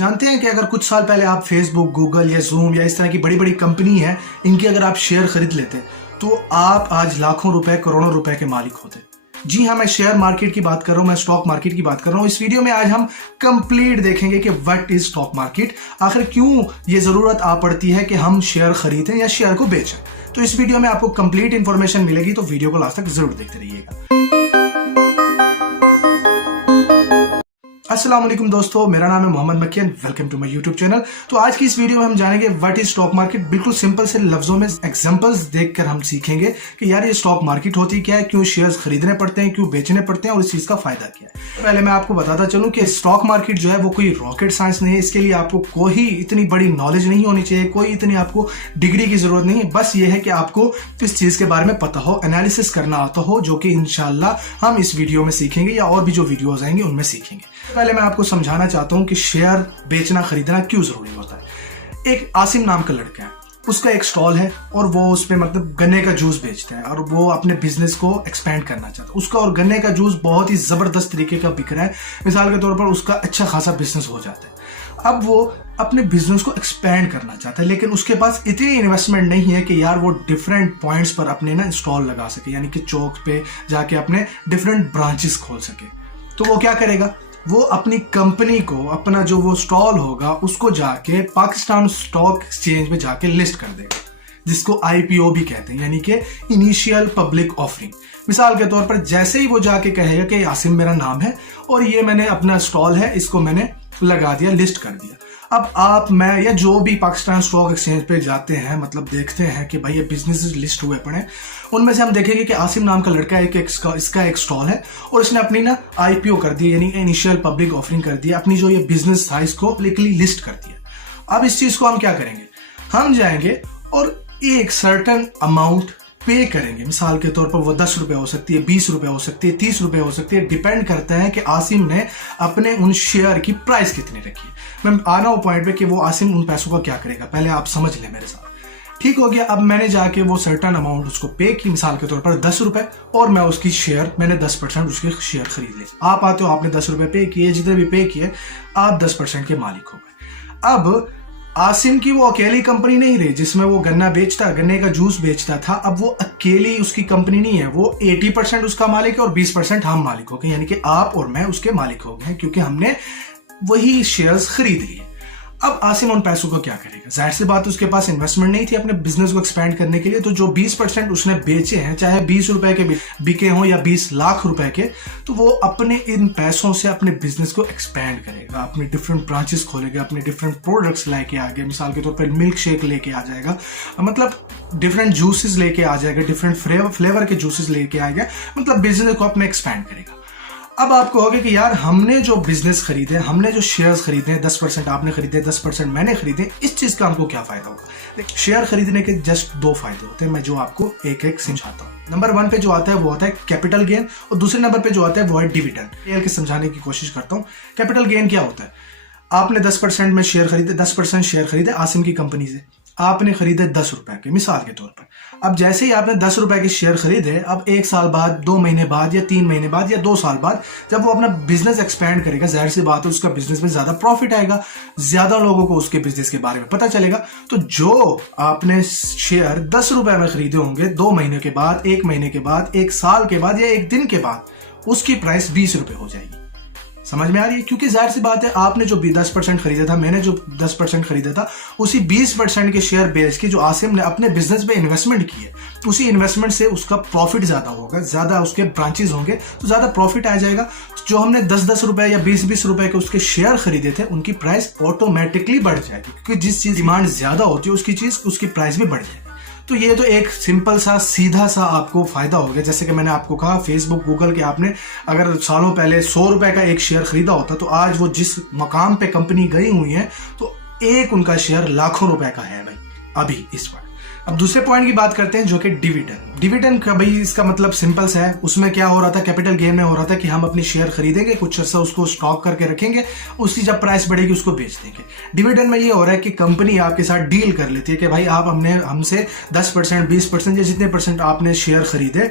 जानते हैं कि अगर कुछ साल पहले आप फेसबुक, गूगल या जूम या इस तरह की बड़ी बड़ी कंपनी है, इनके अगर आप शेयर खरीद लेते तो आप आज लाखों रुपए, करोड़ों रुपए के मालिक होते। जी हाँ, मैं शेयर मार्केट की बात कर रहा हूँ, मैं स्टॉक मार्केट की बात कर रहा हूँ। इस वीडियो में आज हम कंप्लीट देखेंगे कि व्हाट इज स्टॉक मार्केट, आखिर क्यों ये जरूरत आ पड़ती है कि हम शेयर खरीदें या शेयर को बेचें। तो इस वीडियो में आपको कंप्लीट इंफॉर्मेशन मिलेगी, तो वीडियो को लास्ट तक जरूर देखते रहिएगा। अस्सलाम वालेकुम दोस्तों, मेरा नाम है Mohammad Makki and welcome to my YouTube channel. तो आज की इस वीडियो में हम जानेंगे व्हाट इज स्टॉक मार्केट। बिल्कुल सिंपल से लफ्जों में एग्जांपल्स देखकर हम सीखेंगे कि यार ये स्टॉक मार्केट होती क्या है, क्यों शेयर्स खरीदने पड़ते हैं, क्यों बेचने पड़ते हैं और इस चीज का फायदा क्या है। पहले मैं आपको बताता चलूं कि स्टॉक मार्केट जो है वो कोई रॉकेट साइंस नहीं है। इसके लिए आपको कोई इतनी बड़ी नॉलेज नहीं होनी चाहिए, कोई इतनी आपको डिग्री की जरूरत नहीं है। बस ये है कि आपको इस चीज के बारे में पता हो, एनालिसिस करना आता हो, जो कि इंशाल्लाह हम इस वीडियो में सीखेंगे या और भी जो वीडियोज आएंगे उनमें सीखेंगे। पहले मैं आपको समझाना चाहता हूं कि शेयर बेचना खरीदना क्यों जरूरी होता है। एक आसिम नाम का लड़का है, उसका एक स्टॉल है और वो उस पे मतलब गन्ने का जूस बेचता है और वो अपने बिजनेस को एक्सपेंड करना चाहता है। उसका और गन्ने का जूस बहुत ही जबरदस्त तरीके का बिक रहा है। मिसाल के तौर पर उसका अच्छा खासा बिजनेस हो जाता है। अब वो अपने बिजनेस को एक्सपेंड करना चाहता है, लेकिन उसके पास इतनी इन्वेस्टमेंट नहीं है कि यार वो डिफरेंट पॉइंट्स पर अपने ना स्टॉल लगा सके, यानी कि चौक पे जाके अपने डिफरेंट ब्रांचेस खोल सके। तो वो क्या करेगा, वो अपनी कंपनी को, अपना जो वो स्टॉल होगा उसको जाके पाकिस्तान स्टॉक एक्सचेंज में जाके लिस्ट कर देगा, जिसको IPO भी कहते हैं, यानी कि इनिशियल पब्लिक ऑफरिंग। मिसाल के तौर पर जैसे ही वो जाके कहेगा कि आसिम मेरा नाम है और ये मैंने अपना स्टॉल है, इसको मैंने लगा दिया, लिस्ट कर दिया। अब आप, मैं या जो भी पाकिस्तान स्टॉक एक्सचेंज पे जाते हैं, मतलब देखते हैं कि भाई ये बिजनेसेस लिस्ट हुए पड़े, उनमें से हम देखेंगे कि आसिम नाम का लड़का इसका एक स्टॉल है और इसने अपनी ना IPO कर दी, यानी इनिशियल पब्लिक ऑफरिंग कर दिया। अपनी जो ये बिजनेस था इसको पब्लिकली लिस्ट कर दिया। अब इस चीज को हम क्या करेंगे, हम जाएंगे और एक सर्टन अमाउंट पे करेंगे। मिसाल के तौर पर वो 10 रुपए हो सकती है, 20 रुपए हो सकती है, 30 रुपए हो सकती है। डिपेंड करता है कि आसिम ने अपने उन शेयर की प्राइस कितनी रखी है। मैं आना हूं पॉइंट पे कि वो आसिम उन पैसों का क्या करेगा, पहले आप समझ लें मेरे साथ। ठीक हो गया। अब मैंने जाके वो सर्टन अमाउंट उसको पे की, मिसाल के तौर पर 10 रुपए, और मैं उसकी शेयर, मैंने 10% उसके शेयर खरीद लिए। आप आते हो, आपने 10 रुपए पे किए, जितने भी पे किए आप 10% के मालिक हो गए। अब आसिम की वो अकेली कंपनी नहीं रही जिसमें वो गन्ने का जूस बेचता था। अब वो अकेली उसकी कंपनी नहीं है, वो 80% उसका मालिक है और 20% हम मालिक हो गए, यानी कि आप और मैं उसके मालिक हो गए, क्योंकि हमने वही शेयर्स खरीद लिए। अब आसिम उन पैसों को क्या करेगा, जाहिर सी बात उसके पास इन्वेस्टमेंट नहीं थी अपने बिजनेस को एक्सपेंड करने के लिए। तो जो 20% उसने बेचे हैं, चाहे 20 रुपए के बिके हों या 20 लाख रुपए के, तो वो अपने इन पैसों से अपने बिजनेस को एक्सपेंड करेगा, अपने डिफरेंट ब्रांचेस खोलेगा, अपने डिफरेंट प्रोडक्ट्स लेके आ गए। मिसाल के तौर पर मिल्क शेक लेके आ जाएगा, मतलब डिफरेंट जूसेस लेके आ जाएगा, डिफरेंट फ्लेवर के जूसेस लेके आएगा, मतलब बिजनेस को अपने एक्सपेंड करेगा। अब आप कहोगे कि यार हमने जो बिजनेस खरीदे, हमने जो शेयर्स खरीदे, 10% आपने खरीदे, 10% मैंने खरीदे, इस चीज का हमको क्या फायदा होगा। शेयर खरीदने के जस्ट 2 फायदे होते हैं, मैं जो आपको एक एक समझाता हूँ। नंबर 1 पे जो आता है वो आता है कैपिटल गेन, और दूसरे नंबर पे जो आता है वो है डिविडेंड। समझाने की कोशिश करता हूँ। कैपिटल गेन क्या होता है, आपने 10% में शेयर खरीदे, 10% शेयर खरीदे आसिम की कंपनी से, आपने खरीदे 10 रुपए के, मिसाल के तौर पर। अब जैसे ही आपने 10 रुपए के शेयर खरीदे, अब 1 साल बाद, 2 महीने बाद या 3 महीने बाद या 2 साल बाद जब वो अपना बिजनेस एक्सपेंड करेगा, जाहिर सी बात है उसका बिजनेस में ज्यादा प्रॉफिट आएगा, ज्यादा लोगों को उसके बिजनेस के बारे में पता चलेगा। तो जो आपने शेयर 10 रुपए में खरीदे होंगे, 2 महीने के बाद, 1 महीने के बाद, 1 साल के बाद या 1 दिन के बाद, उसकी प्राइस 20 रुपए हो जाएगी। समझ में आ रही है, क्योंकि जाहिर सी बात है आपने जो 10% खरीदा था, मैंने जो 10% खरीदा था, उसी 20% के शेयर बेच के जो आसिम ने अपने बिजनेस पे इन्वेस्टमेंट की है, उसी इन्वेस्टमेंट से उसका प्रॉफिट ज्यादा होगा, ज्यादा उसके ब्रांचेस होंगे तो ज्यादा प्रॉफिट आ जाएगा। जो हमने 10-10 रुपए या 20-20 रुपए के उसके शेयर खरीदे थे, उनकी प्राइस ऑटोमेटिकली बढ़ जाएगी, क्योंकि जिस चीज डिमांड ज्यादा होती है उसकी प्राइस भी बढ़ जाएगी। तो ये तो एक सिंपल सा सीधा सा आपको फायदा हो गया। जैसे कि मैंने आपको कहा, फेसबुक, गूगल के आपने अगर सालों पहले 100 रुपए का एक शेयर खरीदा होता, तो आज वो जिस मकाम पे कंपनी गई हुई है, तो एक उनका शेयर लाखों रुपए का है भाई अभी इस वक्त। अब दूसरे पॉइंट की बात करते हैं, जो कि डिविडेंड का भाई इसका मतलब सिंपल सा है। उसमें क्या हो रहा था, कैपिटल गेन में हो रहा था कि हम अपनी शेयर खरीदेंगे, कुछ अर्सा उसको स्टॉक करके रखेंगे, उसकी जब प्राइस बढ़ेगी उसको बेच देंगे। डिविडेंड में ये हो रहा है कि कंपनी आपके साथ डील कर लेती है कि भाई आप हमसे 10%, 20% या जितने % आपने शेयर खरीदे,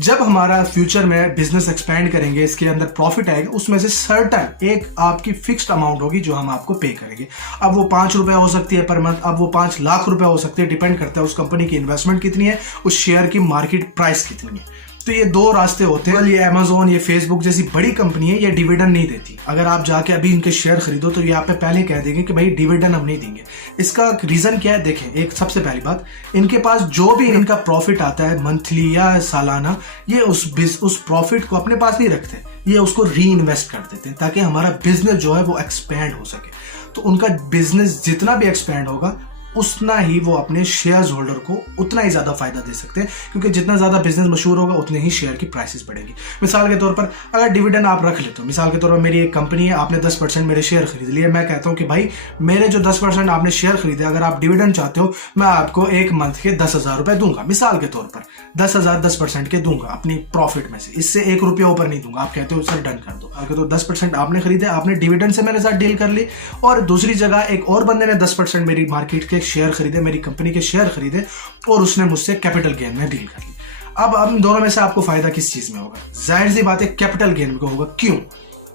जब हमारा फ्यूचर में बिजनेस एक्सपैंड करेंगे, इसके अंदर प्रॉफिट आएगा, उसमें से सर्टन एक आपकी फिक्स्ड अमाउंट होगी जो हम आपको पे करेंगे। अब वो 5 रुपए हो सकती है पर मंथ, अब वो 5 लाख रुपए हो सकती है, डिपेंड करता है उस कंपनी की इन्वेस्टमेंट कितनी है, उस शेयर की मार्केट प्राइस कितनी है। तो ये दो रास्ते होते हैं। ये अमेजोन, ये फेसबुक जैसी बड़ी कंपनी है, ये डिविडेंड नहीं देती। अगर आप जाके अभी इनके शेयर खरीदो तो ये आप पे पहले कह देंगे कि भाई डिविडेंड हम नहीं देंगे। इसका रीजन क्या है? देखें, एक सबसे पहली बात, इनके पास जो भी इनका प्रॉफिट आता है मंथली या सालाना, ये उस प्रॉफिट को अपने पास नहीं रखते, ये उसको री इन्वेस्ट कर देते हैं ताकि हमारा बिजनेस जो है वो एक्सपैंड हो सके। तो उनका बिजनेस जितना भी एक्सपैंड होगा उतना ही वो अपने शेयर होल्डर को उतना ही ज्यादा फायदा दे सकते हैं, क्योंकि जितना ज्यादा बिजनेस मशहूर होगा उतने ही शेयर की प्राइसेस बढ़ेगी। मिसाल के तौर पर अगर डिविडेंड आप रख लेते हो, मिसाल के तौर पर मेरी एक कंपनी है, आपने 10% मेरे शेयर खरीद लिए, मैं कहता हूं कि भाई मेरे जो 10% आपने शेयर खरीदे, अगर आप डिविडेंड चाहते हो मैं आपको एक मंथ के 10,000 रुपए दूंगा। मिसाल के तौर पर 10,000 10% के दूंगा अपनी प्रॉफिट में से, इससे 1 रुपया ऊपर नहीं दूंगा। आप कहते हो सर डन कर दो, तो 10% आपने खरीदे, आपने डिविडेंड से मेरे साथ डील कर ली, और दूसरी जगह एक और बंदे ने 10% मेरी मार्केट के शेयर खरीदे, मेरी कंपनी के शेयर खरीदे, और उसने मुझसे कैपिटल गेन में डील कर ली। अब हम दोनों में से आपको फायदा किस चीज में होगा? जाहिर सी बात है कैपिटल गेन में होगा। क्यों?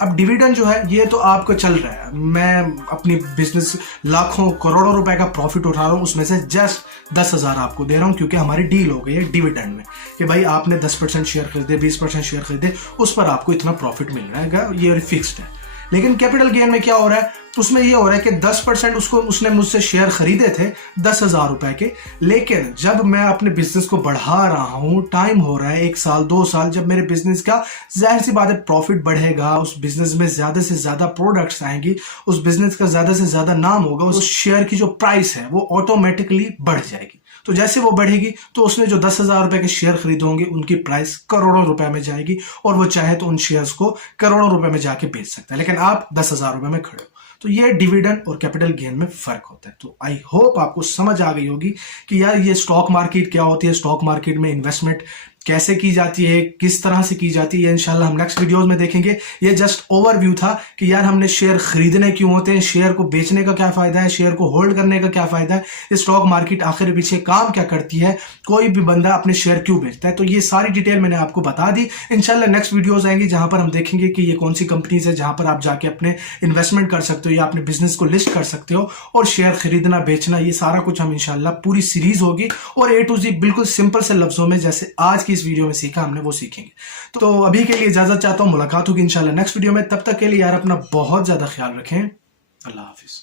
अब डिविडेंड जो है ये तो आपको चल रहा है, मैं अपनी बिजनेस लाखों करोड़ों रुपए का प्रॉफिट उठा रहा हूं, उसमें से जस्ट 10,000 आपको दे रहा हूं, क्योंकि हमारी डील हो गई है डिविडेंड में कि भाई आपने 10% शेयर खरीदे, 20% शेयर खरीदे, उस पर आपको इतना प्रॉफिट मिल रहा है, ये फिक्स्ड है। लेकिन कैपिटल गेन में क्या हो रहा है? उसमें यह हो रहा है कि 10% उसने मुझसे शेयर खरीदे थे 10,000 रुपए के, लेकिन जब मैं अपने बिजनेस को बढ़ा रहा हूं, टाइम हो रहा है 1 साल 2 साल, जब मेरे बिजनेस का जाहिर सी बात है प्रॉफिट बढ़ेगा, उस बिजनेस में ज्यादा से ज्यादा प्रोडक्ट्स आएंगी, उस बिजनेस का ज्यादा से ज्यादा नाम होगा, उस शेयर की जो प्राइस है वो ऑटोमेटिकली बढ़ जाएगी। तो जैसे वो बढ़ेगी तो उसने जो 10,000 रुपए के शेयर खरीदे होंगे उनकी प्राइस करोड़ों रुपए में जाएगी, और वो चाहे तो उन शेयर्स को करोड़ों रुपए में जाके बेच सकता है, लेकिन आप 10,000 रुपए में खड़े हो। तो ये डिविडेंड और कैपिटल गेन में फर्क होता है। तो आई होप आपको समझ आ गई होगी कि यार ये स्टॉक मार्केट क्या होती है, स्टॉक मार्केट में इन्वेस्टमेंट कैसे की जाती है, किस तरह से की जाती है, इंशाल्लाह हम नेक्स्ट वीडियोस में देखेंगे। ये जस्ट ओवरव्यू था कि यार हमने शेयर खरीदने क्यों होते हैं, शेयर को बेचने का क्या फायदा है, शेयर को होल्ड करने का क्या फायदा है, स्टॉक मार्केट आखिर पीछे काम क्या करती है, कोई भी बंदा अपने शेयर क्यों बेचता है। तो ये सारी डिटेल मैंने आपको बता दी। इंशाल्लाह नेक्स्ट वीडियोस आएंगी जहां पर हम देखेंगे कि ये कौन सी कंपनीज है जहां पर आप जाके अपने इन्वेस्टमेंट कर सकते हो या अपने बिजनेस को लिस्ट कर सकते हो, और शेयर खरीदना बेचना, ये सारा कुछ हम इंशाल्लाह पूरी सीरीज होगी और A to Z बिल्कुल सिंपल से लफ्जों में जैसे आज की इस वीडियो में सीखा हमने वो सीखेंगे। तो अभी के लिए इजाजत चाहता हूं, मुलाकात होगी इंशाल्लाह नेक्स्ट वीडियो में। तब तक के लिए यार अपना बहुत ज्यादा ख्याल रखें। अल्लाह हाफिज।